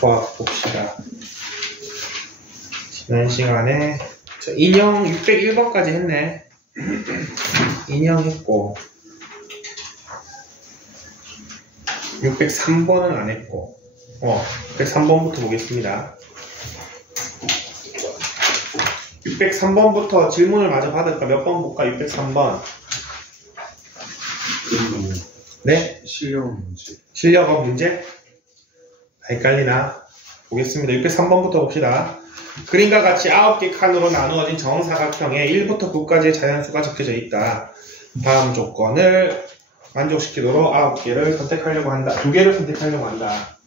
조합 봅시다. 지난 시간에 저 인형 601번까지 했네. 인형 했고 603번은 안 했고 603번부터 보겠습니다. 603번부터 질문을 마저 받을까? 몇 번 볼까? 603번. 네? 실력 문제. 실력어 문제? 헷갈리나? 보겠습니다. 603번부터 봅시다. 그림과 같이 9개 칸으로 나누어진 정사각형에 1부터 9까지의 자연수가 적혀져 있다. 다음 조건을 만족시키도록 9개를 선택하려고 한다. 2개를 선택하려고 한다.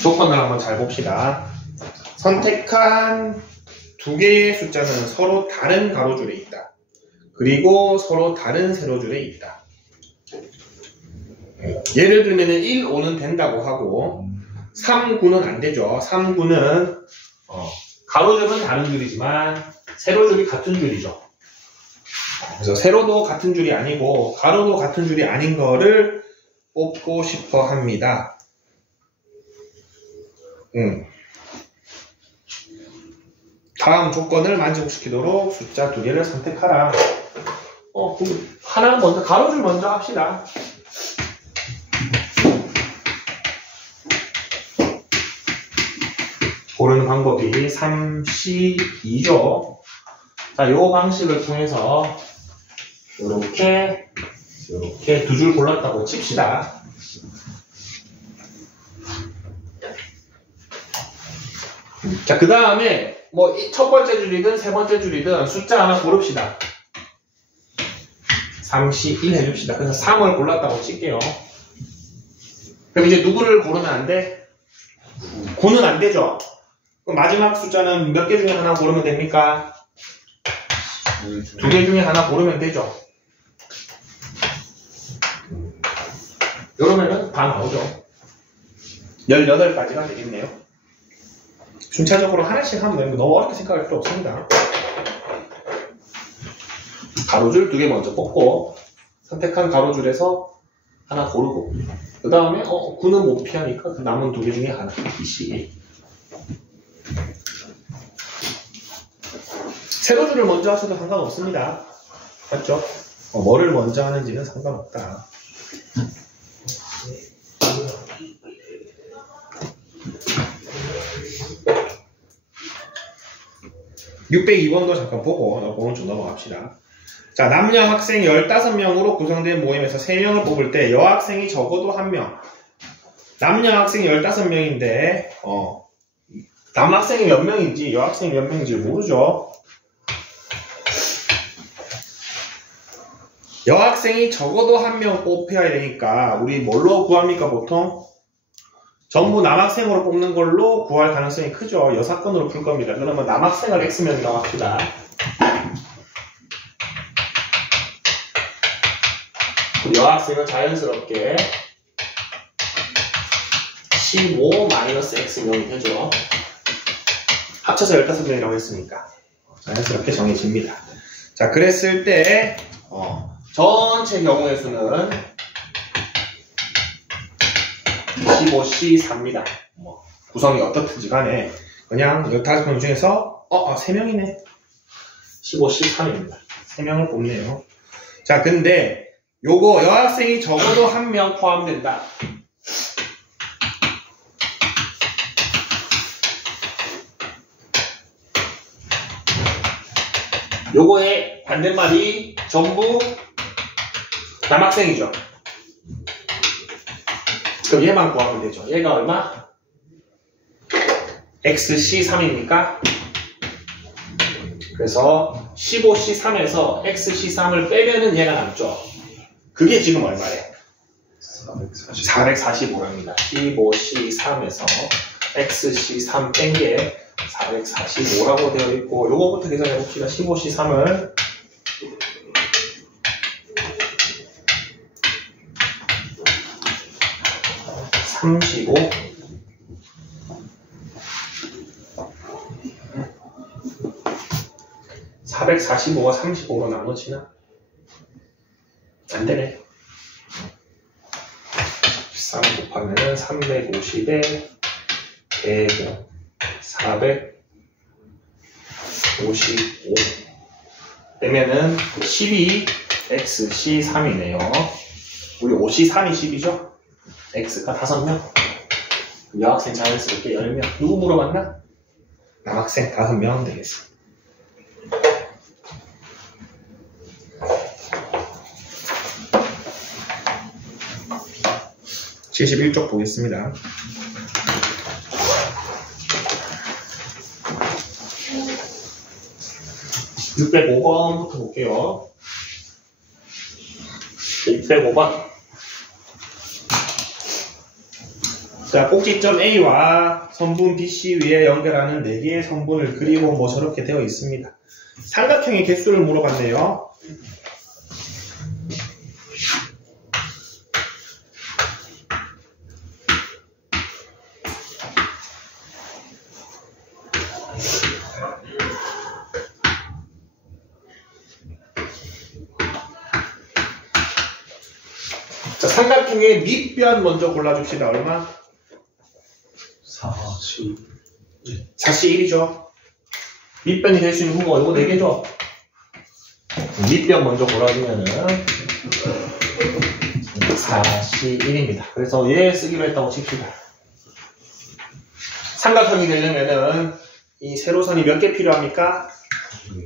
조건을 한번 잘 봅시다. 선택한 2개의 숫자는 서로 다른 가로줄에 있다. 그리고 서로 다른 세로줄에 있다. 예를 들면 1, 5는 된다고 하고 3, 9는 안 되죠. 3, 9는 가로줄은 다른 줄이지만 세로줄이 같은 줄이죠. 그래서 세로도 같은 줄이 아니고 가로도 같은 줄이 아닌 거를 뽑고 싶어 합니다. 다음 조건을 만족시키도록 숫자 2개를 선택하라. 하나는 먼저 가로줄 먼저 합시다. 고르는 방법이 3C2죠. 자, 요 방식을 통해서 이렇게 2줄 골랐다고 칩시다. 자, 그 다음에 첫 번째 줄이든 세 번째 줄이든 숫자 하나 고릅시다. 3C1 해줍시다. 그래서 3을 골랐다고 칠게요. 그럼 이제 누구를 고르면 안 돼? 9는 안 되죠? 그럼 마지막 숫자는 몇 개 중에 하나 고르면 됩니까? 2개 중에 하나 고르면 되죠? 이러면은 다 나오죠. 18가지가 되겠네요. 순차적으로 하나씩 하면 되는 거 너무 어렵게 생각할 필요 없습니다. 가로줄 2개 먼저 뽑고 선택한 가로줄에서 하나 고르고 그 다음에 9는 못 피하니까 그 남은 2개 중에 하나 이씨. 세로줄을 먼저 하셔도 상관없습니다. 맞죠? 뭐를 먼저 하는지는 상관없다. 602번도 잠깐 보고 오른쪽 넘어갑시다. 자, 남녀 학생 15명으로 구성된 모임에서 3명을 뽑을 때 여학생이 적어도 1명. 남녀 학생이 15명인데 남학생이 몇 명인지 여학생이 몇 명인지 모르죠. 여학생이 적어도 1명 뽑혀야 되니까 우리 뭘로 구합니까 보통? 전부 남학생으로 뽑는 걸로 구할 가능성이 크죠. 여사건으로 풀 겁니다. 그러면 남학생을 X명이라고 합시다. 여학생은 자연스럽게 15-X명이 되죠. 합쳐서 15명이라고 했으니까 자연스럽게 정해집니다. 자, 그랬을 때 전체 경우의 수는 15C4입니다. 구성이 어떻든지 간에 그냥 15명 중에서 3명이네. 15C3입니다. 3명을 뽑네요. 자, 근데 요거 여학생이 적어도 1명 포함된다. 요거의 반대말이 전부 남학생이죠. 그럼 얘만 구하면 되죠. 얘가 얼마? XC3입니까? 그래서 15C3에서 XC3을 빼면은 얘가 남죠. 그게 지금 얼마래? 445입니다. 15C3에서 XC3 뺀 게 445라고 되어 있고, 요거부터 계산해 봅시다. 15C3을 35 15 445가 35로 나눠지나? 안 되네. 13 곱하면 350에 100, 455 빼면은 12 x c 3이네요. 우리 5c 3이 10이죠? x가 5명. 여학생 자연스럽게 10명. 누구 물어봤나? 남학생 5명 하면 되겠어. (71쪽) 보겠습니다. (605번부터) 볼게요. 605번. 자, 꼭지점 A와 선분 BC 위에 연결하는 4개의 선분을 그리고 뭐 저렇게 되어 있습니다. 삼각형의 개수를 물어봤네요. 자, 삼각형의 밑변 먼저 골라줍시다. 얼마? 4C1이죠. 밑변이 될 수 있는 후보가 이거 4개죠. 밑변 먼저 골라주면은 4C1입니다. 그래서 얘 쓰기로 했다고 칩시다. 삼각형이 되려면은 이 세로선이 몇 개 필요합니까?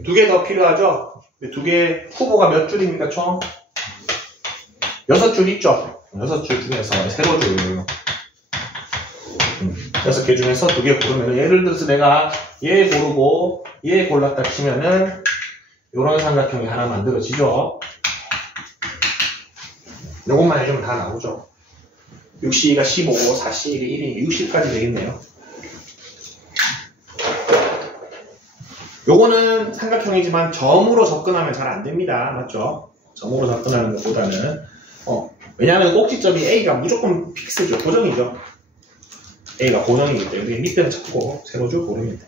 2개 더 필요하죠. 2개 후보가 몇 줄입니까? 총 6줄 있죠. 6줄 중에서 세로줄 6개 중에서 2개 고르면, 예를 들어서 내가 얘 고르고 얘 골랐다 치면은 요런 삼각형이 하나 만들어지죠. 요것만 해주면 다 나오죠. 6C가 15, 4C1이 1이니 60까지 되겠네요. 요거는 삼각형이지만 점으로 접근하면 잘 안됩니다. 맞죠? 점으로 접근하는 것보다는 왜냐하면 꼭지점이 A가 무조건 픽스죠. 고정이죠. A가 고정이기 때문에 밑변 찾고 세로줄 고르면 됩니다.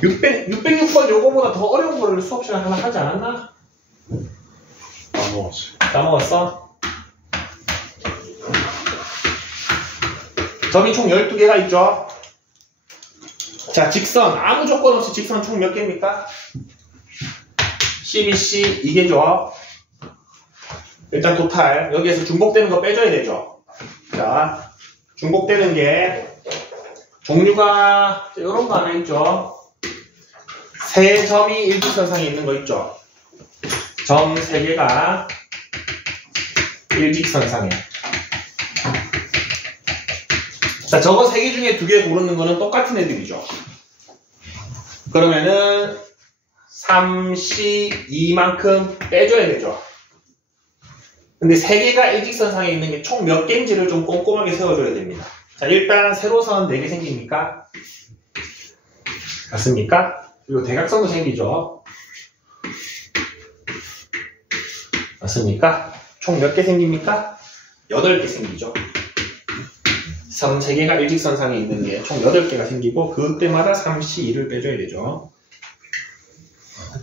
606번 요거보다 더 어려운 거를 수업 시간에 하나 하지 않았나? 까먹었어? 점이 총 12개가 있죠. 자, 직선 아무 조건 없이 직선 총 몇 개입니까? CBC 2개죠. 일단 토탈 여기에서 중복되는 거 빼줘야 되죠. 자, 중복되는 게 종류가 이런 거 하나 있죠. 세 점이 일직선상에 있는 거 있죠. 점 3개가 일직선상에. 자, 저거 3개 중에 2개 고르는 거는 똑같은 애들이죠. 그러면은 3C2만큼 빼줘야 되죠. 근데 3개가 일직선상에 있는 게 총 몇 개인지를 좀 꼼꼼하게 세워줘야 됩니다. 자, 일단 세로선 4개 생깁니까? 맞습니까? 그리고 대각선도 생기죠. 맞습니까? 총 몇 개 생깁니까? 8개 생기죠. 선 3개가 일직선상에 있는 게 총 8개가 생기고 그때마다 3C2를 빼줘야 되죠.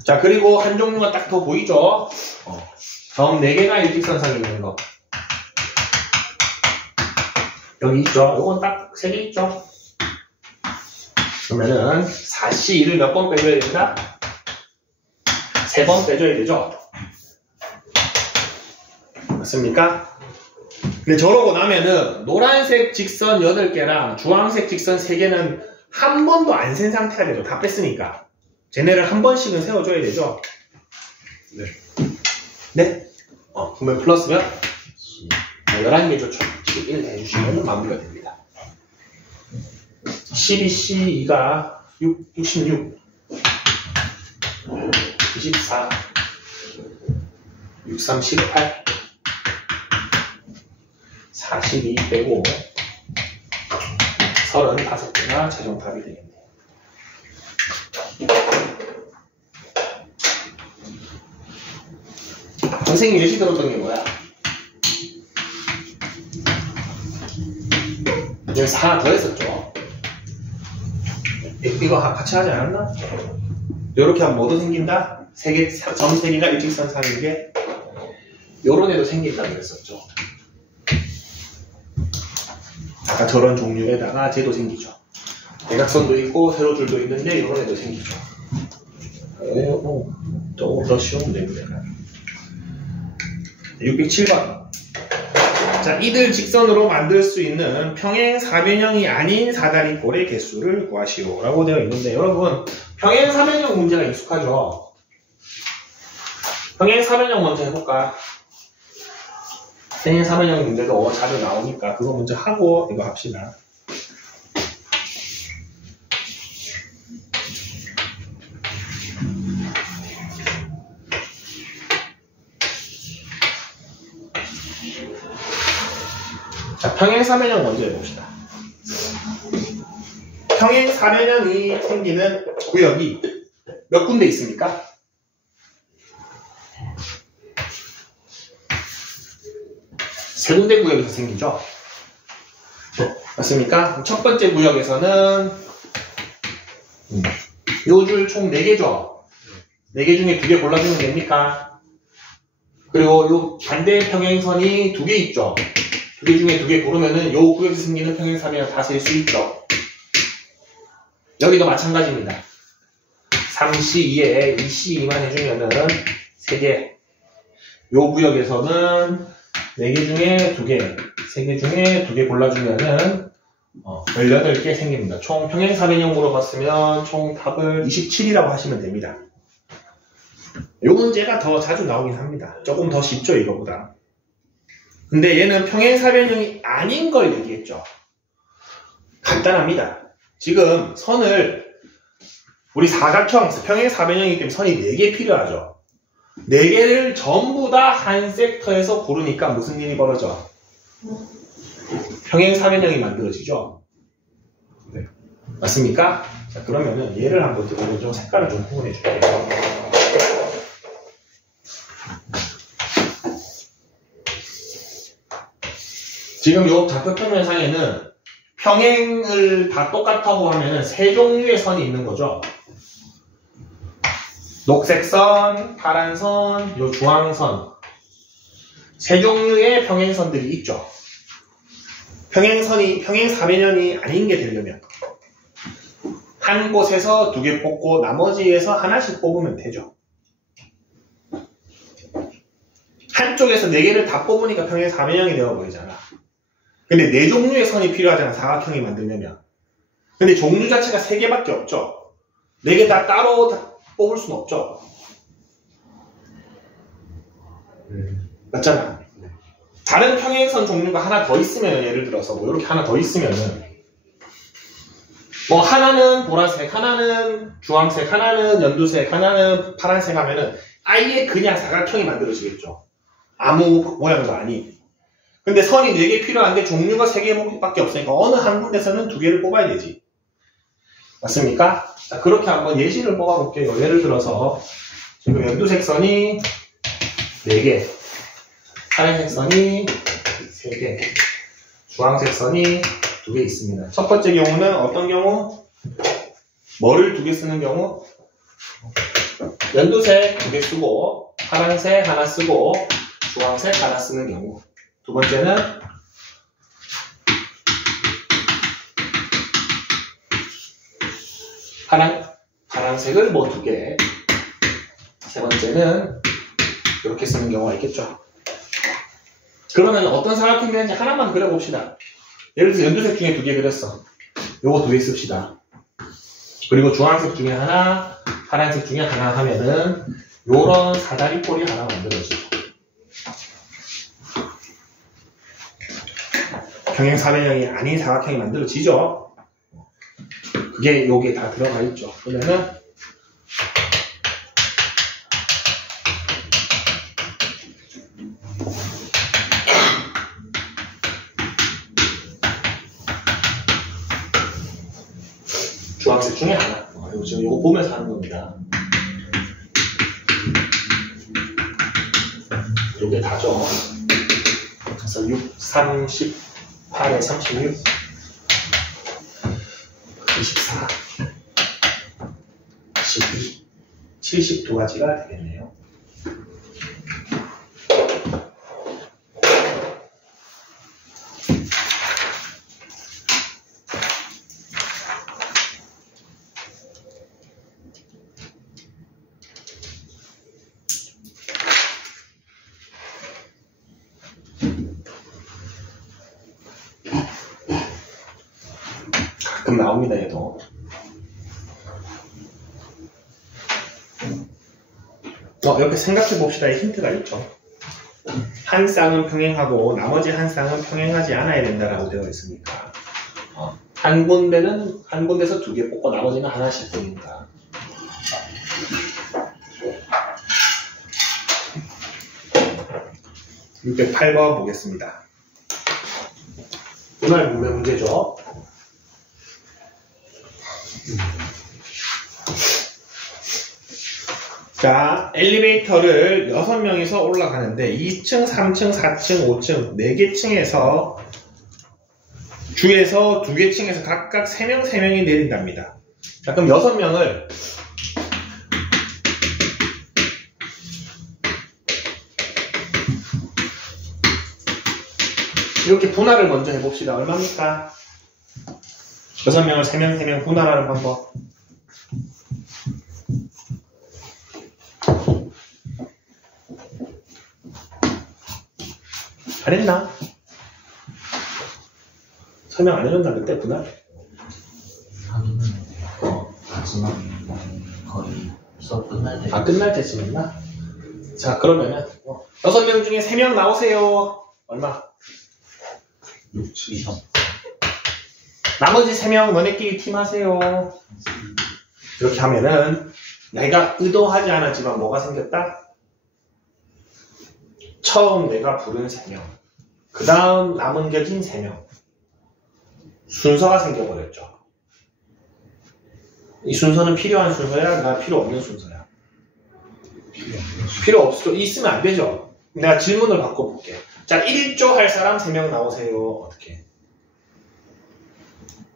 자, 그리고 한 종류가 딱 더 보이죠? 점 4개가 일직선상에 있는 거. 여기 있죠? 요건 딱 3개 있죠? 그러면은 4C2를 몇 번 빼줘야 된다? 3번 빼줘야 되죠? 맞습니까? 근데 저러고 나면은 노란색 직선 8개랑 주황색 직선 3개는 한 번도 안 센 상태가 되죠. 다 뺐으니까. 쟤네를 한 번씩은 세워줘야 되죠? 네. 네? 그러면 플러스면 11개 좋죠. 11 해주시면 마무리가 됩니다. 12C2가 66 24 63 18 42 빼고 35개가 최종 답이 되겠네요. 선생님이 예시 들었던 게 뭐야? 여기서 하나 더 했었죠. 이거 같이 하지 않았나? 이렇게 하면 뭐도 생긴다? 점 3개가 일직선상인 게 요런 애도 생긴다고 그랬었죠. 아까 저런 종류에다가 쟤도 생기죠. 대각선도 있고 세로줄도 있는데 이런 애도 생기죠. 조금 더 쉬우면 됩니다. 607번. 자, 이들 직선으로 만들 수 있는 평행 사변형이 아닌 사다리꼴의 개수를 구하시오 라고 되어 있는데, 여러분 평행 사변형 문제가 익숙하죠. 평행 사변형 먼저 해볼까? 평행 사변형 문제도 자주 나오니까 그거 먼저 하고 이거 합시다. 자, 평행 사변형 먼저 해봅시다. 평행 사변형이 생기는 구역이 몇 군데 있습니까? 세 군데 구역에서 생기죠. 맞습니까? 첫 번째 구역에서는 요 줄 총 4개죠. 4개 중에 2개 골라주면 됩니까? 그리고 요 반대 평행선이 2개 있죠. 2개 중에 2개 고르면은 요 구역에서 생기는 평행사변형 다 셀 수 있죠. 여기도 마찬가지입니다. 3C2에 2C2만 해주면은 3개. 요 구역에서는 4개 중에 2개, 3개 중에 2개 골라주면은 18개 생깁니다. 총 평행사변형 물어봤으면 총 답을 27이라고 하시면 됩니다. 요 문제가 더 자주 나오긴 합니다. 조금 더 쉽죠, 이거보다. 근데 얘는 평행사변형이 아닌 걸 얘기했죠. 간단합니다. 지금 선을 우리 사각형, 평행사변형이기 때문에 선이 4개 필요하죠. 4개를 전부 다 한 섹터에서 고르니까 무슨 일이 벌어져? 평행사변형이 만들어지죠. 네. 맞습니까? 자, 그러면은 얘를 한번 좀 색깔을 좀 구분해 줄게요. 지금 요 좌표평면상에는 평행을 다 똑같다고 하면은 3종류의 선이 있는 거죠. 녹색선, 파란선, 요 주황선. 3종류의 평행선들이 있죠. 평행사변형이 아닌 게 되려면 한 곳에서 2개 뽑고 나머지에서 하나씩 뽑으면 되죠. 한쪽에서 4개를 다 뽑으니까 평행사변형이 되어버리잖아. 근데 4종류의 선이 필요하잖아, 사각형이 만들려면. 근데 종류 자체가 3개밖에 없죠. 4개 다 따로 다 뽑을 수는 없죠. 맞잖아. 다른 평행선 종류가 하나 더 있으면, 예를 들어서 뭐 이렇게 하나 더 있으면은 뭐 하나는 보라색, 하나는 주황색, 하나는 연두색, 하나는 파란색 하면은 아예 그냥 사각형이 만들어지겠죠. 아무 모양도 아닌. 근데 선이 4개 필요한데 종류가 3개밖에 없으니까 어느 한 군데서는 2개를 뽑아야 되지. 맞습니까? 자, 그렇게 한번 예시를 뽑아볼게요. 예를 들어서 지금 연두색 선이 4개, 파란색 선이 3개, 주황색 선이 2개 있습니다. 첫 번째 경우는 어떤 경우? 뭐를 2개 쓰는 경우? 연두색 2개 쓰고 파란색 하나 쓰고 주황색 하나 쓰는 경우. 두 번째는 파란색을 뭐 2개. 세 번째는 이렇게 쓰는 경우가 있겠죠. 그러면 어떤 사각형이 되는지 하나만 그려봅시다. 예를 들어서 연두색 중에 2개 그렸어. 요거 2개 씁시다. 그리고 주황색 중에 하나, 파란색 중에 하나 하면은 요런 사다리꼴이 하나 만들어지죠. 평행사변형이 아닌 사각형이 만들어지죠. 그게 여기에 다 들어가 있죠. 그러면은 주황색 중에 하나. 지금 이거 보면서 하는 겁니다. 요게 다죠. 그래서 6, 38에 36, 24, 12, 72가지가 되겠네요. 가끔 나옵니다, 얘도. 옆에 생각해 봅시다의 힌트가 있죠. 한 쌍은 평행하고 나머지 한 쌍은 평행하지 않아야 된다라고 되어 있으니까 한 군데서 2개 뽑고 나머지는 하나씩 뽑는다. 608번 보겠습니다. 분할 분배 문제죠. 자, 엘리베이터를 6명이서 올라가는데 2층, 3층, 4층, 5층 4개 층에서 주에서 2개 층에서 각각 3명이 내린답니다. 자, 그럼 6명을 이렇게 분할을 먼저 해봅시다. 얼마입니까? 6명을 3명 분할하는 방법. 잘했나? 설명 안 해줬나 그때 분할? 하기는 마지막 거의 수업 끝날 때. 끝날 때쯤 했나? 자, 그러면은 6명 중에 3명 나오세요. 얼마? 6, 7, 3. 나머지 3명 너네끼리 팀하세요. 이렇게 하면은 내가 의도하지 않았지만 뭐가 생겼다? 처음 내가 부른 3명, 그 다음 남은 격인 3명, 순서가 생겨버렸죠. 이 순서는 필요한 순서야? 나 필요 없는 순서야? 필요 없어. 있으면 안 되죠. 내가 질문을 바꿔볼게. 자, 1조 할 사람 3명 나오세요. 어떻게?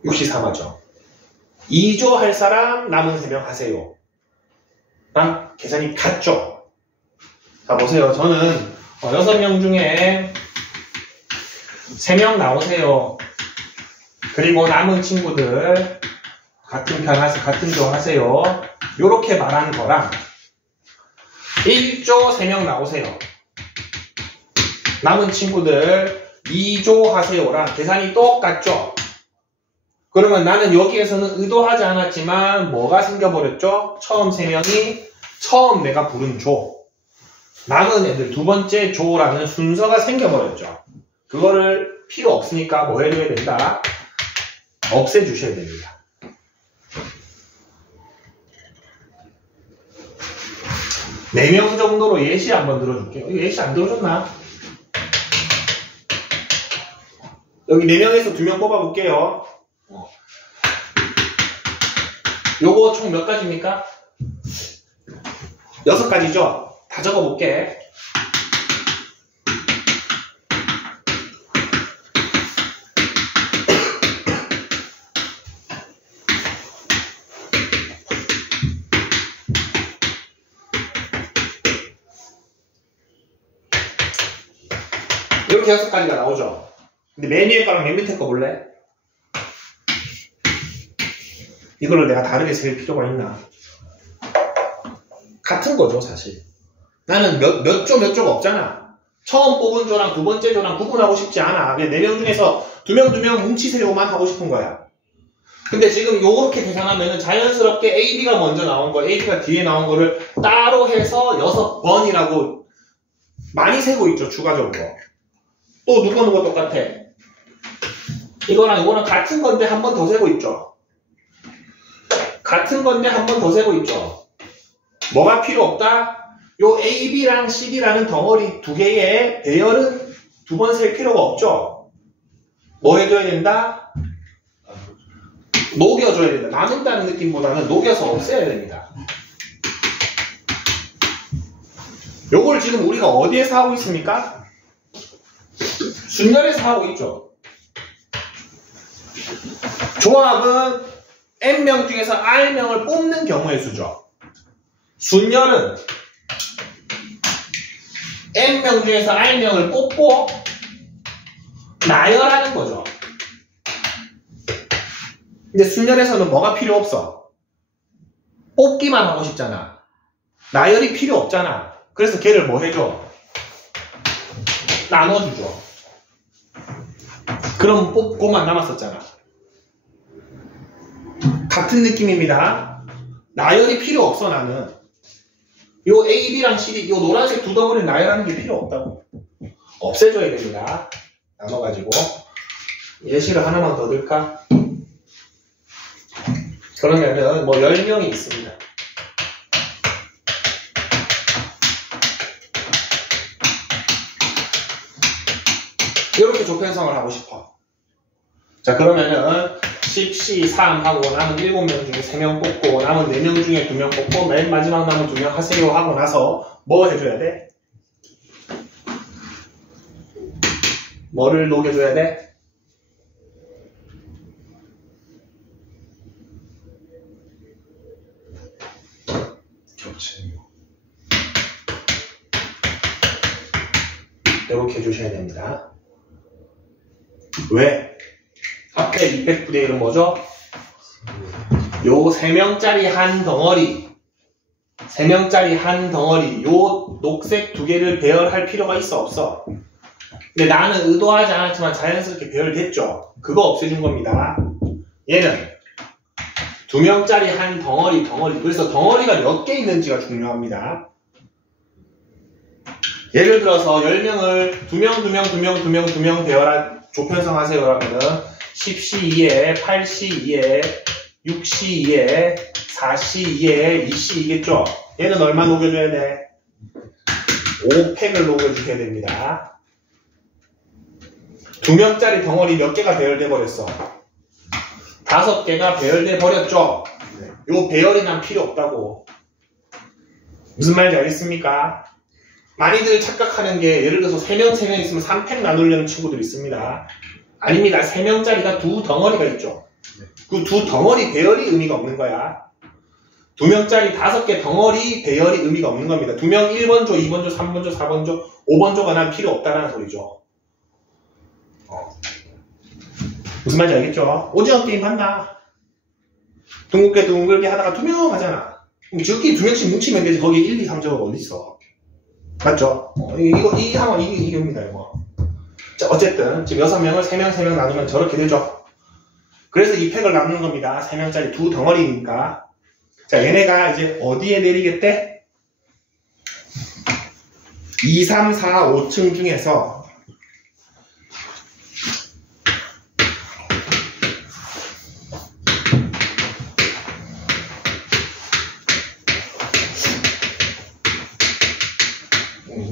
64마죠. 2조 할 사람 남은 3명 하세요. 랑 계산이 같죠? 자, 보세요. 저는 6명 중에 3명 나오세요. 그리고 남은 친구들 같은 편 하세요. 같은 조 하세요. 요렇게 말한 거랑 1조 3명 나오세요. 남은 친구들 2조 하세요랑 계산이 똑같죠? 그러면 나는 여기에서는 의도하지 않았지만 뭐가 생겨버렸죠? 처음 3명이 처음 내가 부른 조. 남은 애들 두 번째 조라는 순서가 생겨버렸죠. 그거를 필요 없으니까 뭐 해줘야 된다? 없애주셔야 됩니다. 네 명 정도로 예시 한번 들어줄게요. 이거 예시 안 들어줬나? 여기 4명에서 2명 뽑아볼게요. 요거 총 몇 가지입니까? 6가지죠? 다 적어볼게. 이렇게 6가지가 나오죠? 근데 맨 위에 거랑 맨 밑에 거 볼래? 이걸로 내가 다르게 셀 필요가 있나? 같은 거죠, 사실. 나는 몇 조가 없잖아. 처음 뽑은 조랑 두 번째 조랑 구분하고 싶지 않아. 그냥 4명 중에서 2명 뭉치세요만 하고 싶은 거야. 근데 지금 요렇게 계산하면은 자연스럽게 AB가 먼저 나온 거, AB가 뒤에 나온 거를 따로 해서 6번이라고 많이 세고 있죠, 추가적으로. 또 누가 똑같아. 이거랑 이거랑 같은 건데 한 번 더 세고 있죠. 같은 건데 한 번 더 세고 있죠. 뭐가 필요 없다? 요 AB랑 CD라는 덩어리 2개의 배열은 2번 셀 필요가 없죠. 뭐 해줘야 된다? 녹여줘야 된다. 나눈다는 느낌보다는 녹여서 없애야 됩니다. 요걸 지금 우리가 어디에서 하고 있습니까? 순열에서 하고 있죠. 조합은 N명 중에서 R명을 뽑는 경우의 수죠. 순열은 N명 중에서 R명을 뽑고 나열하는 거죠. 근데 순열에서는 뭐가 필요 없어? 뽑기만 하고 싶잖아. 나열이 필요 없잖아. 그래서 걔를 뭐 해줘? 나눠주죠. 그럼 뽑고만 남았었잖아. 같은 느낌입니다. 나열이 필요 없어 나는. 요 A, B랑 CD, 요 노란색 두 덩어리는 나열하는 게 필요 없다고. 없애줘야 됩니다. 나눠가지고. 예시를 하나만 더 들까? 그러면은 뭐 10명이 있습니다. 이렇게 조편성을 하고 싶어. 자, 그러면은 10C 3 하고 남은 7명 중에 3명 뽑고 남은 4명 중에 2명 뽑고 맨 마지막 남은 2명 하세요 하고 나서 뭐 해줘야 돼? 뭐를 녹여줘야 돼? 겹치는 거. 이렇게 해주셔야 됩니다. 왜? 앞에 200분의 1은 뭐죠? 요 3명짜리 한 덩어리, 3명짜리 한 덩어리, 요 녹색 두 개를 배열할 필요가 있어, 없어? 근데 나는 의도하지 않았지만 자연스럽게 배열됐죠? 그거 없애준 겁니다. 얘는 2명짜리 한 덩어리. 그래서 덩어리가 몇 개 있는지가 중요합니다. 예를 들어서 10명을 2명 배열한 조편성 하세요. 그러면은 10C2에 8C2에 6C2에 4C2에 2C2겠죠? 얘는 얼마 녹여줘야 돼? 5팩을 녹여주셔야 됩니다. 2명짜리 덩어리 몇 개가 배열돼 버렸어? 5개가 배열돼 버렸죠? 요 배열이 난 필요 없다고. 무슨 말인지 알겠습니까? 많이들 착각하는 게 예를 들어서 3명 있으면 3팩 나누려는 친구들이 있습니다. 아닙니다. 3명짜리가 두 덩어리가 있죠. 그 두 덩어리 배열이 의미가 없는 거야. 2명짜리 5개 덩어리 배열이 의미가 없는 겁니다. 2명 1번조, 2번조, 3번조, 4번조, 5번조가 난 필요 없다는 소리죠. 무슨 말인지 알겠죠? 오징어 게임 한다. 둥글게 하다가 2명 하잖아. 저끼리 2명씩 뭉치면 되지. 거기 1, 2, 3조가 어디 있어? 맞죠? 이 상황, 이겁니다, 이거. 자, 어쨌든, 지금 6명을 3명 나누면 저렇게 되죠? 그래서 이 팩을 나누는 겁니다. 3명짜리 두 덩어리니까. 자, 얘네가 이제 어디에 내리겠대? 2, 3, 4, 5층 중에서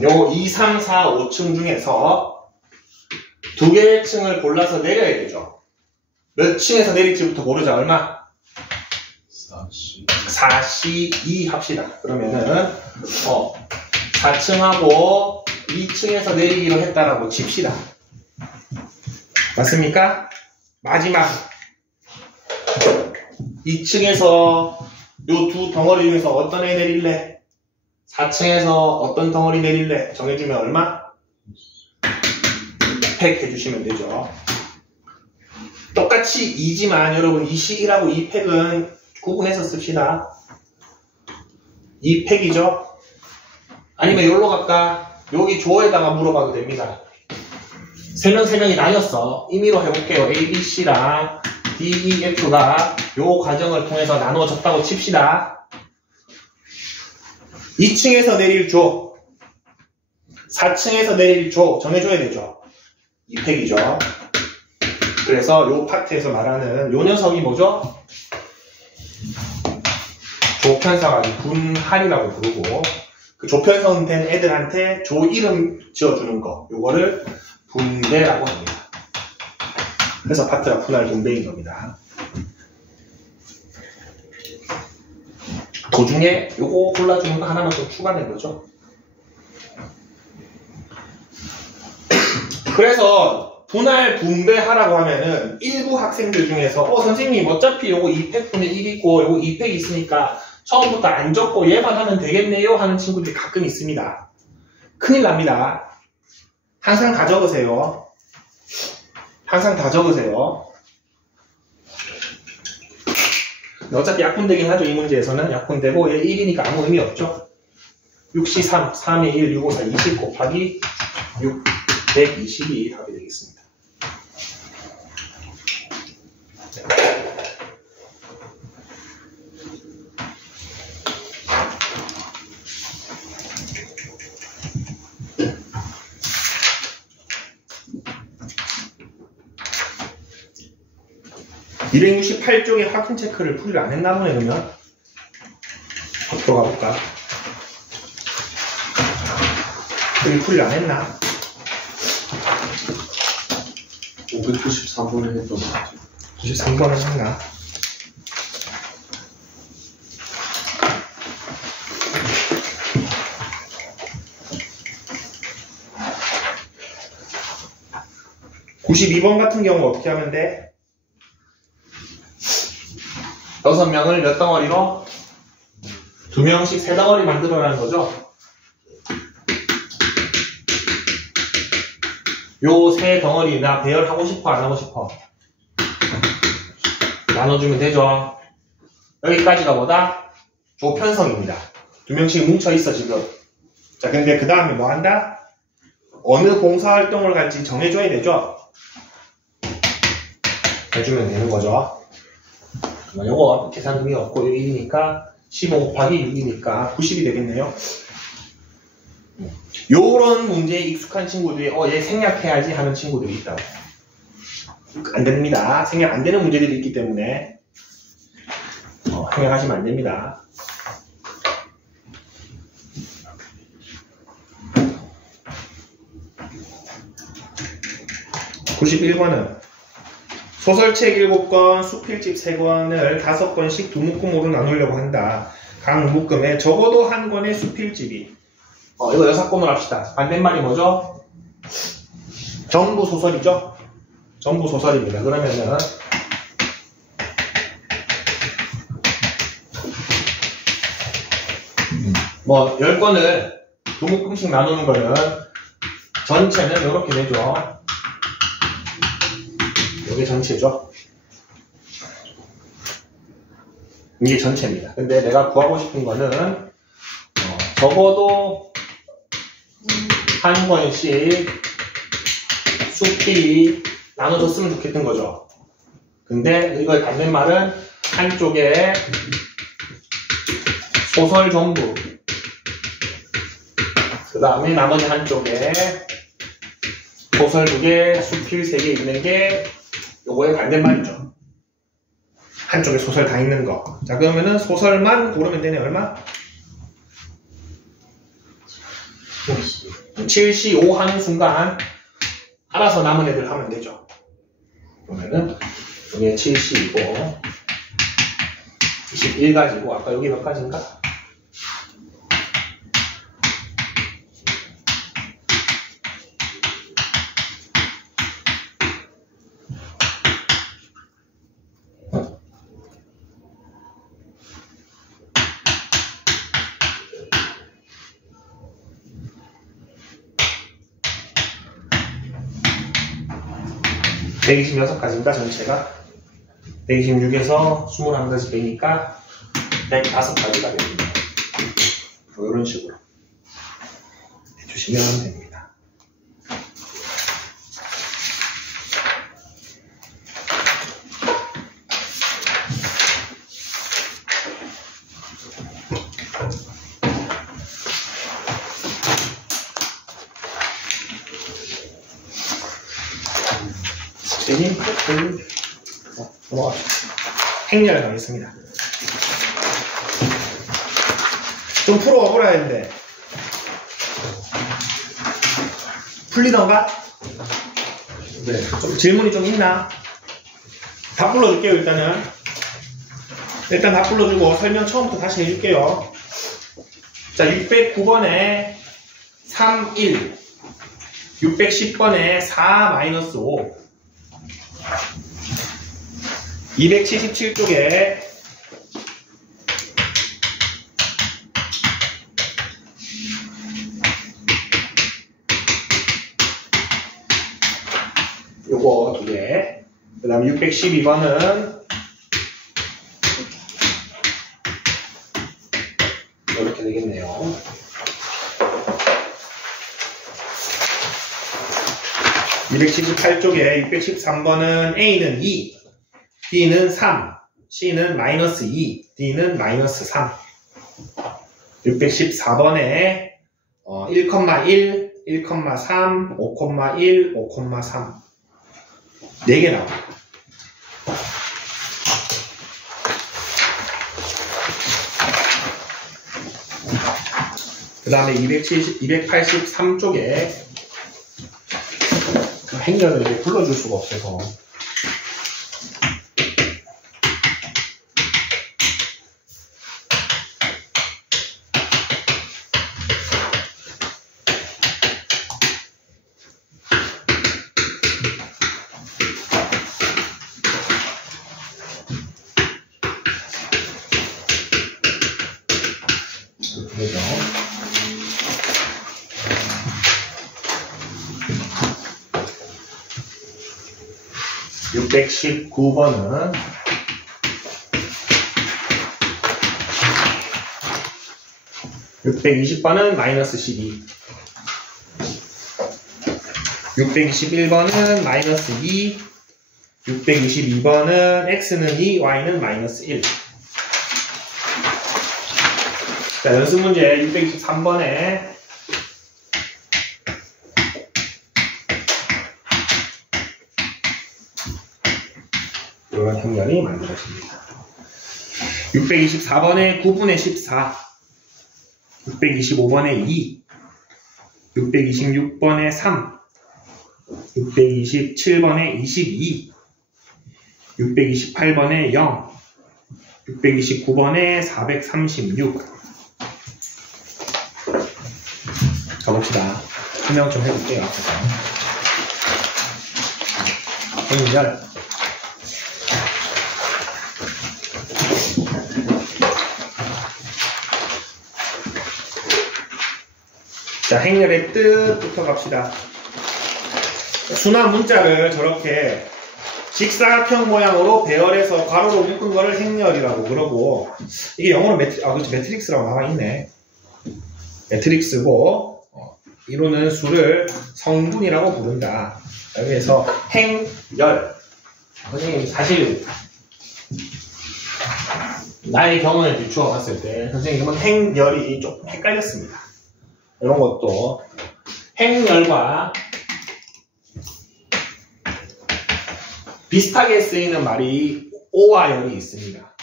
요 2, 3, 4, 5층 중에서 2개의 층을 골라서 내려야 되죠. 몇 층에서 내릴지부터 모르자. 얼마? 4C2 합시다. 그러면은 4층하고 2층에서 내리기로 했다라고 칩시다. 맞습니까? 마지막 2층에서 요 두 덩어리 중에서 어떤 애 내릴래? 4층에서 어떤 덩어리 내릴래? 정해주면 얼마? 2팩 해주시면 되죠. 똑같이 2지만 여러분 이 C1하고 2팩은 구분해서 씁시다. 2팩이죠? 아니면 여기로 갈까? 여기 조에다가 물어봐도 됩니다. 3명이 나뉘었어. 임의로 해볼게요. A, B, C랑 D, E, F가 요 과정을 통해서 나누어졌다고 칩시다. 2층에서 내릴 조, 4층에서 내릴 조 정해줘야 되죠. 2팩이죠. 그래서 요 파트에서 말하는 요 녀석이 뭐죠? 조편사가 분할이라고 부르고 그 조편성 된 애들한테 조 이름 지어주는 거 요거를 분배라고 합니다. 그래서 파트가 분할 분배인 겁니다. 도중에 요거 골라주는 거 하나만 좀 추가된 거죠. 그래서 분할 분배하라고 하면은 일부 학생들 중에서 선생님 어차피 요거 2팩분의 1이고 요거 2팩 있으니까 처음부터 안 적고 얘만 하면 되겠네요 하는 친구들이 가끔 있습니다. 큰일 납니다. 항상 다 적으세요. 항상 다 적으세요. 어차피 약분되긴 하죠. 이 문제에서는 약분되고 얘 1이니까 아무 의미 없죠. 6시 3, 3의 1, 6, 5, 4, 20 곱하기 6, 120이 답이 되겠습니다. 네. 268쪽에 확인 체크를 풀이를 안 했나 보네, 그러면. 들어가 볼까? 여기 풀이를 안 했나? 593번에 했던 것 같아요. 93번은 했나? (92번) 같은 경우 어떻게 하면 돼? 6명을 몇 덩어리로? 2명씩 3덩어리 만들어라는 거죠? 요 3덩어리 나 배열하고 싶어 안 하고 싶어? 나눠주면 되죠. 여기까지가 뭐다? 조편성입니다. 2명씩 뭉쳐있어 지금. 자 근데 그 다음에 뭐 한다? 어느 봉사활동을 갈지 정해줘야 되죠? 해주면 되는 거죠. 요거 계산 의미 없고 1이니까 15 곱하기 6이니까 90이 되겠네요. 요런 문제에 익숙한 친구들이 얘 생략해야지 하는 친구들이 있다고. 안 됩니다. 생략 안 되는 문제들이 있기 때문에 생략하시면 안 됩니다. (91번은) 소설책 7권, 수필집 3권을 5권씩 두 묶음으로 나누려고 한다. 각 묶음에 적어도 한 권의 수필집이 이거 6권으로 합시다. 반대말이 뭐죠? 전부 소설이죠? 전부 소설입니다. 그러면은 뭐 10권을 두 묶음씩 나누는 거는 전체는 이렇게 되죠. 이게 전체죠. 이게 전체입니다. 근데 내가 구하고 싶은 거는 적어도 한 권씩 수필이 나눠졌으면 좋겠던 거죠. 근데 이걸 반대말은 한쪽에 소설 전부, 그 다음에 나머지 한쪽에 소설 2개, 수필 3개 있는 게 요거의 반대말이죠. 한쪽에 소설 다 있는 거. 자, 그러면은 소설만 고르면 되네. 얼마? 7C5 하는 순간 알아서 남은 애들 하면 되죠. 그러면은 여기에 7C이고 21가지고 아까 여기 몇 가지인가? (126가지인가) 전체가 126에서 21가지 빼니까 105가지가 됩니다. 이런 식으로 해주시면 됩니다. 행렬 가겠습니다. 좀 풀어보라 했는데 풀리던가? 네. 좀 질문이 좀 있나? 다 불러줄게요. 일단 다 불러주고 설명 처음부터 다시 해줄게요. 자, 609번에 3, 1 610번에 4-5 277쪽에 요거 2개. 그 다음에 612번은 이렇게 되겠네요. 278쪽에 613번은 A는 2, B는 3, C는 마이너스 2, D는 마이너스 3. 614번에 1,1, 1,3, 5,1, 5,3 4개 나옵니다. 그 다음에 283쪽에 행렬을 이제 불러줄 수가 없어서 그죠? 619번은 620번은 마이너스 12, 621번은 마이너스 2, 622번은 x는 2, y는 마이너스 1. 자, 연습 문제 623번에 이런 행렬이 만들어집니다. 624번에 9분의 14, 625번에 2, 626번에 3, 627번에 22, 628번에 0, 629번에 436. 가봅시다. 설명 좀 해볼게요. 행렬. 자, 행렬의 뜻부터 갑시다. 순환 문자를 저렇게 직사각형 모양으로 배열해서 괄호로 묶은 거를 행렬이라고 그러고, 이게 영어로 그렇지, 매트릭스라고 나와 있네. 매트릭스고, 이루는 수를 성분이라고 부른다. 그래서 행열. 선생님 사실 나의 경험에 비추어 봤을 때 선생님은 행열이 조금 헷갈렸습니다. 이런 것도 행열과 비슷하게 쓰이는 말이 오와 열이 있습니다.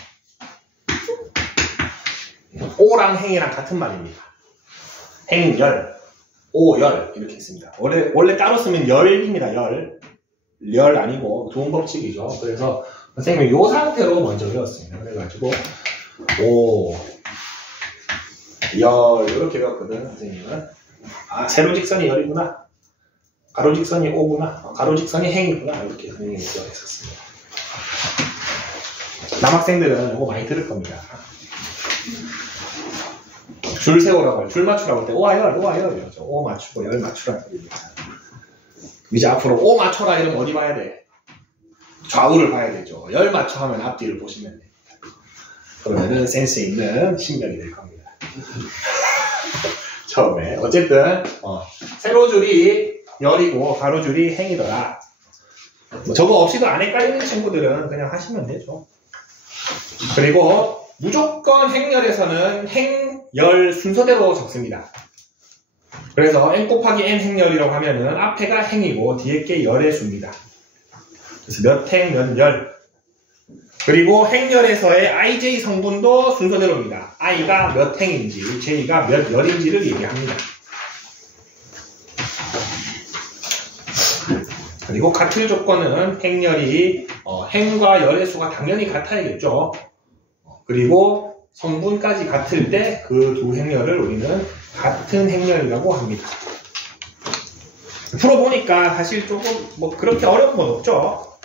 오랑 행이랑 같은 말입니다. 행열, 오열 이렇게 있습니다. 원래 따로 쓰면 열입니다. 열 아니고 도움 법칙이죠. 그래서 선생님이 이 상태로 먼저 외웠습니다. 그래가지고 오, 열 이렇게 배웠거든. 선생님은 세로직선이 열이구나, 가로직선이 오구나, 가로직선이 행이구나 이렇게 선생님이 배웠었습니다. 남학생들은 이거 많이 들을 겁니다. 줄 세우라고 할, 줄 맞추라고 할 때 오와 열 이러죠. 오 맞추고 열 맞추라 그럽니다. 이제 앞으로 오 맞춰라 이러면 어디 봐야 돼? 좌우를 봐야 되죠. 열 맞춰 하면 앞뒤를 보시면 됩니다. 그러면은 센스 있는 신경이 될 겁니다. 처음에 어쨌든 세로줄이 열이고 가로줄이 행이더라. 뭐 저거 없이도 안 헷갈리는 친구들은 그냥 하시면 되죠. 그리고 무조건 행열에서는 행열 순서대로 적습니다. 그래서 n 곱하기 n 행열이라고 하면은 앞에가 행이고 뒤에 게 열의 수입니다. 그래서 몇 행, 몇 열. 그리고 행열에서의 ij 성분도 순서대로입니다. i가 몇 행인지, j가 몇 열인지를 얘기합니다. 그리고 같은 조건은 행열이 행과 열의 수가 당연히 같아야겠죠. 그리고 성분까지 같을 때 그 두 행열을 우리는 같은 행열이라고 합니다. 풀어보니까 사실 조금 뭐 그렇게 어려운 건 없죠.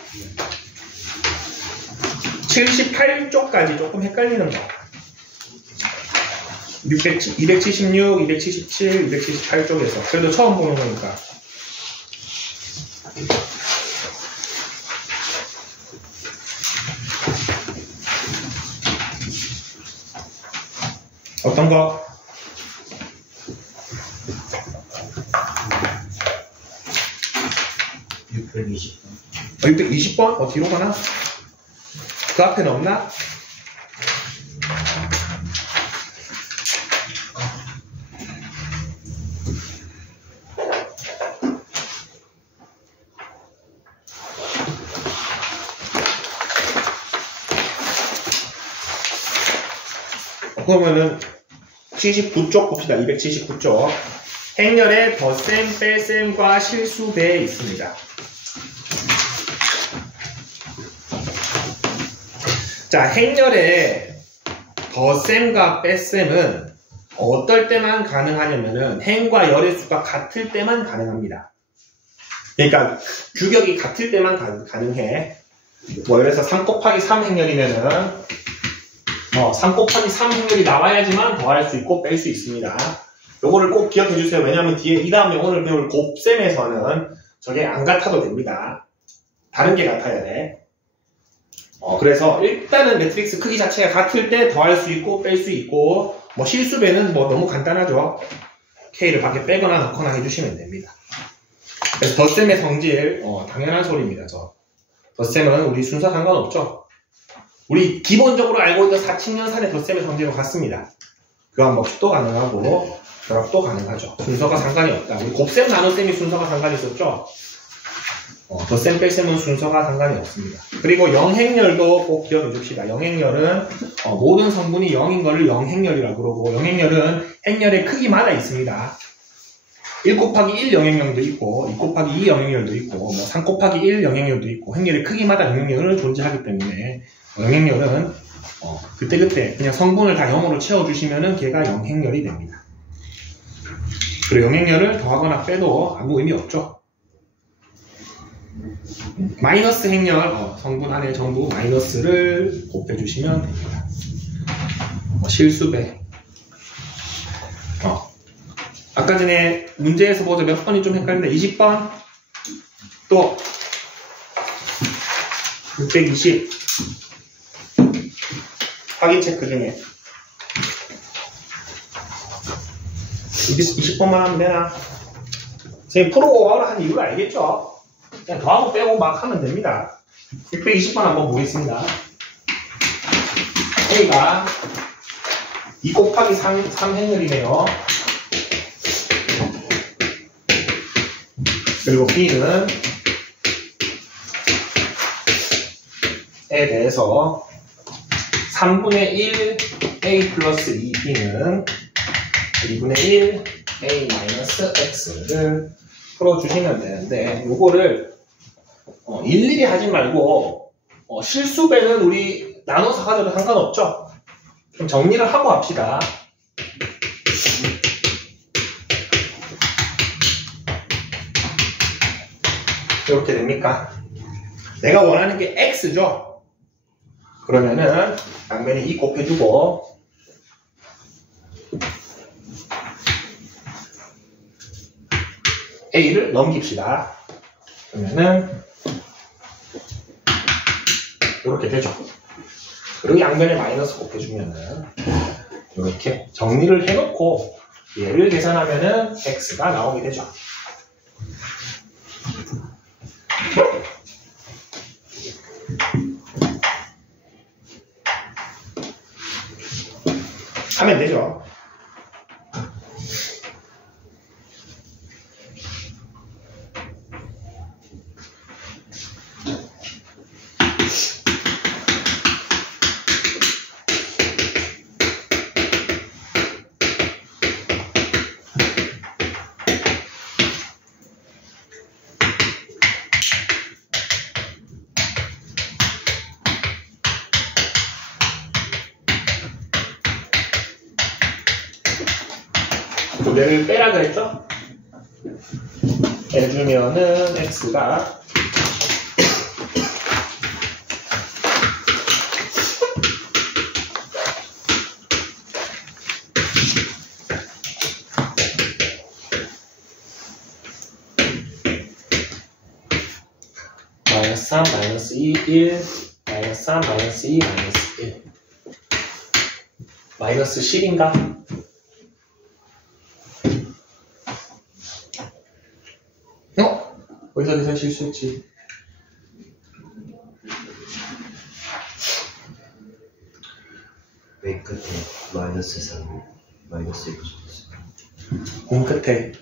78쪽까지 조금 헷갈리는 거. 276, 277, 278쪽에서 그래도 처음 보는 거니까 어떤 거? (620번) 620번? 뒤로 가나? 그 앞에는 없나? 그러면은 79쪽 봅시다. 279쪽. 행렬에 덧셈, 뺄셈과 실수배에 있습니다. 자, 행렬에 덧셈과 뺄셈은 어떨 때만 가능하냐면은 행과 열의 수가 같을 때만 가능합니다. 그러니까 규격이 같을 때만 가능해. 뭐 예를 들어서 3 곱하기 3 행렬이면은 3 곱하기 3 행렬이 나와야지만 더할 수 있고 뺄 수 있습니다. 요거를 꼭 기억해 주세요. 왜냐하면 뒤에 이 다음에 오늘 배울 곱셈에서는 저게 안 같아도 됩니다. 다른 게 같아야 돼. 그래서 일단은 매트릭스 크기 자체가 같을 때 더할 수 있고 뺄 수 있고 뭐 실수배는 뭐 너무 간단하죠. K를 밖에 빼거나 넣거나 해주시면 됩니다. 그래서 덧셈의 성질 당연한 소리입니다. 덧셈은 우리 순서 상관없죠. 우리 기본적으로 알고 있는 사칙연산의 덧셈의 성질은 같습니다. 교환법칙도 가능하고 결합도 가능하죠. 순서가 상관이 없다. 우리 곱셈, 나눗셈이 순서가 상관이 있었죠. 덧셈, 뺄셈은 순서가 상관이 없습니다. 그리고 영행렬도 꼭 기억해 줍시다. 영행렬은 모든 성분이 0인 거를 영행렬이라고 그러고 영행렬은 행렬의 크기마다 있습니다. 1 곱하기 1 영행렬도 있고 2 곱하기 2 영행렬도 있고 3 곱하기 1 영행렬도 있고 행렬의 크기마다 영행렬을 존재하기 때문에 영행렬은 그때그때 그냥 성분을 다 0으로 채워주시면은 걔가 영행렬이 됩니다. 그리고 영행렬을 더하거나 빼도 아무 의미 없죠. 마이너스 행렬 성분 안에 전부 마이너스를 곱해주시면 됩니다. 실수배 아까 전에 문제에서 보자 몇 번이 좀 헷갈린데 20번 또 620 확인 체크 중에 20번만 하면 되나? 선생님 프로그램을 한 이유를 알겠죠? 그냥 더하고 빼고 막 하면 됩니다. 620번 한번 보겠습니다. A가 2 곱하기 3 행렬이네요. 그리고 B는 에 대해서 3분의 1 A 플러스 2B는 2분의 1 A 마이너스 X를 풀어주시면 되는데 요거를 일일이 하지 말고 실수배는 우리 나눠서 가져도 상관없죠. 좀 정리를 하고 합시다. 이렇게 됩니까? 내가 원하는 게 X죠. 그러면은 양변에 2 곱해주고 A를 넘깁시다. 그러면은 이렇게 되죠. 그리고 양변에 마이너스 곱해주면은 이렇게 정리를 해놓고 얘를 계산하면은 X가 나오게 되죠. 하면 되죠. 두 개를 빼라 그랬죠? 해주면은 X가 마이너스 3, 마이너스 2, 1, 마이너스 3, 마이너스 2, 마이너스 1 마이너스 10인가? 어디서 계산 실수했지? 맨 끝에 마이너스 3, 마이너스 1 적었어요. 공 끝에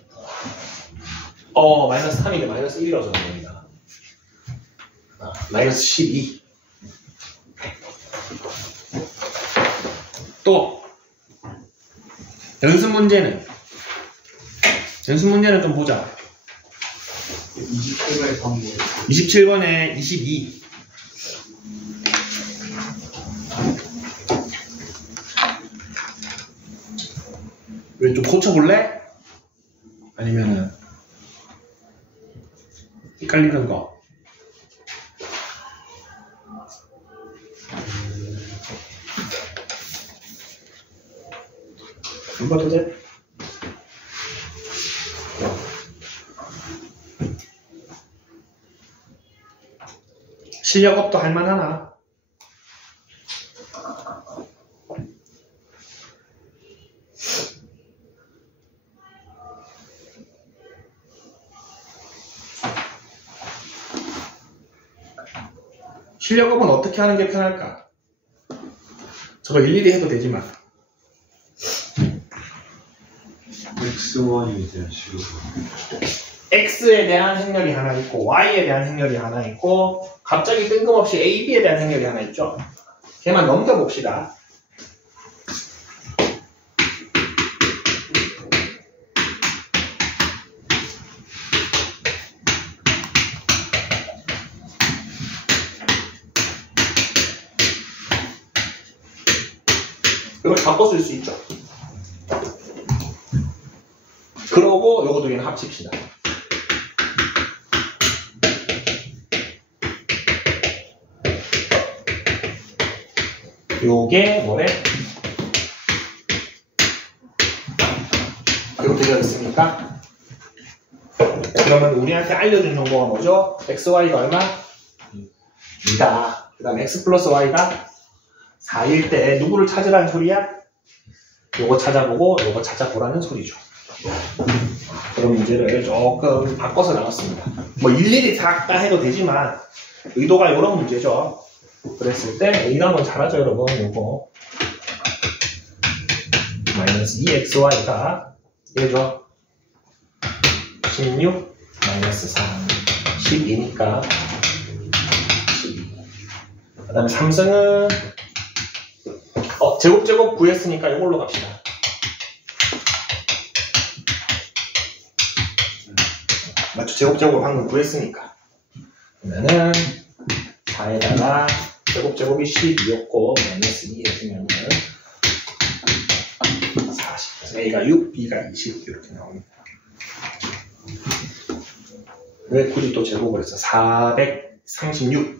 마이너스 3이게 마이너스 1이라고 적어봅니다. 마이너스 12. 또 연습 문제는 좀 보자. 27번에 방법. 27번에 22. 왜 좀 고쳐볼래? 아니면은 헷갈리는 거. 이거 도대? 실력업도 할만하나? 실력업은 어떻게 하는 게 편할까? 저거 일일이 해도 되지만 X1에 대한 식으로. X에 대한 행렬이 하나 있고 Y에 대한 행렬이 하나 있고 갑자기 뜬금없이 A, B에 대한 행렬이 하나 있죠. 걔만 넘겨봅시다. 이걸 바꿔 쓸 수 있죠. 그러고 요거 두 개는 합칩시다. 요게 뭐래? 이렇게 되어 있으니까 그러면 우리한테 알려준 정보가 뭐죠? xy가 얼마? 2다. 그 다음에 x 플러스 y가 4일 때 누구를 찾으라는 소리야? 요거 찾아보고 요거 찾아보라는 소리죠. 그런 문제를 조금 바꿔서 나왔습니다. 뭐 일일이 다 해도 되지만 의도가 이런 문제죠. 그랬을 때 A가 한번 잘하죠 여러분. 요거 마이너스 2xy가 얘죠. 16 마이너스 3 12니까 12. 그 다음에 삼성은 제곱 구했으니까 이걸로 갑시다. 맞죠? 제곱 방금 구했으니까. 그러면은 4에다가 제곱이 12였고 마이너스 2 해주면은 40. 그래서 A가 6, B가 20 이렇게 나옵니다. 왜 굳이 또 제곱을 했어? 436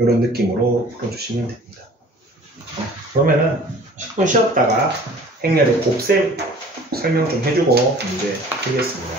이런 느낌으로 풀어주시면 됩니다. 그러면은 10분 쉬었다가 행렬의 곱셈 설명 좀 해주고 문제 드리겠습니다.